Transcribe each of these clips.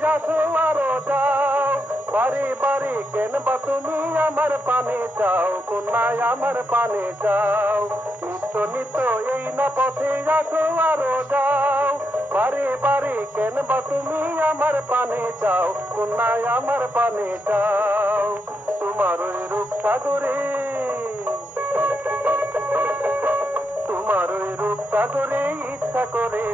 জায়গা তোমারও যাও বাড়ি বাড়ি কেন বা তুমি আমার পানে যাও কন্যায় আমার পানে যাও নিত্য নিত্য এই না পথে রাখো আরও যাও বাড়ি বাড়ি কেন বা তুমি আমার পানে যাও কন্যায় আমার পানে যাও তোমার ওই রূপ সাগরে, তোমার ওই রূপ সাগরে ইচ্ছা করে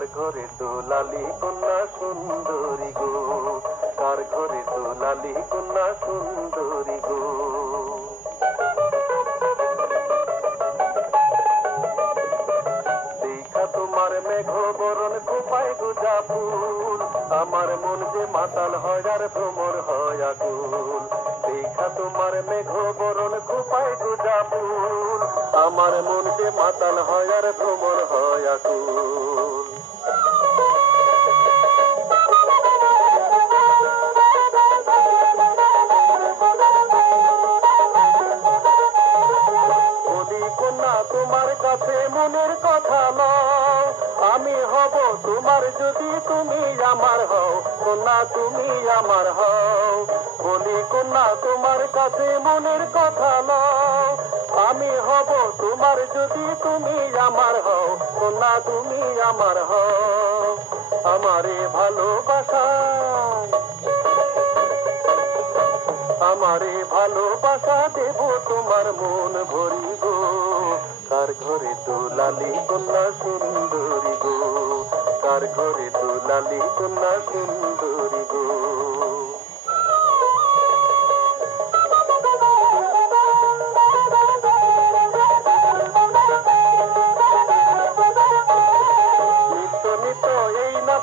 কার ঘরে দোলালি কন্যা সুন্দরী গো? কার ঘরে দোলালি কন্যা সুন্দরী গো? দেখা তোমার মেঘ বরণ কোপায় গুজা ফুল। আমার মন যে মাতাল হয় আর ভ্রমর হয় আকুল। দেখা তোমার মেঘ বরণ কোপায় গুজা ফুল। আমার মন যে মাতাল হয় আর ভ্রমর হয় আকুল। তোমার যদি তুমি আমার হও, কন্যা তুমি আমার হও। বলি, কন্যা, তোমার কাছে মনের কথা নাও আমি হব তোমার যদি তুমি আমার হও, কন্যা তুমি আমার হও। আমারে ভালোবাসায় আমারে ভালোবাসা দেব তোমার মন ভরিব। তার ঘরে দোলালি কন্যা সুন্দরী গো কার ঘরে দোলালি কন্যা সুন্দরী গো।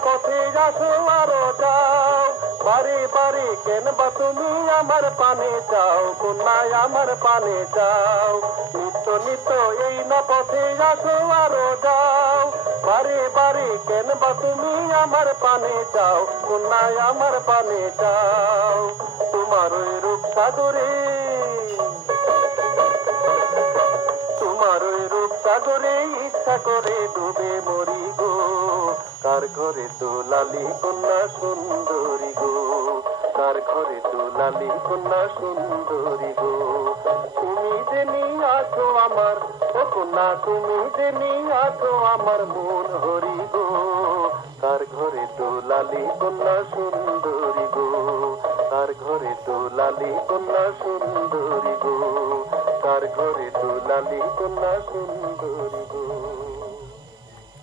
পথে যাও। কেন বা তুমি আমার পানে যাও? কন্যায় আমার পানে যাও। নিত্য নিত্য এই না পথে আসো আরও বারে কেন তুমি আমার পানে যাও কন্যায় আমার পানে যাও তোমার ওই রূপ সাগরে। তোমার ওই রূপ সাগরে ইচ্ছা করে ডুবে মরি গো। কার ঘরে দোলালি কন্যা সুন্দরী গো। কার ঘরে দোলালি কন্যা সুন্দরী গো। তুমি যে নিয়ে আছো আমার ও কন্যা তুমি যে নিয়ে আমার মন হরি গো কার ঘরে দোলালি, কন্যা সুন্দরী গো। তার ঘরে দোলালি, কন্যা সুন্দরী গো। তার ঘরে দোলালি, কন্যা সুন্দরী গো।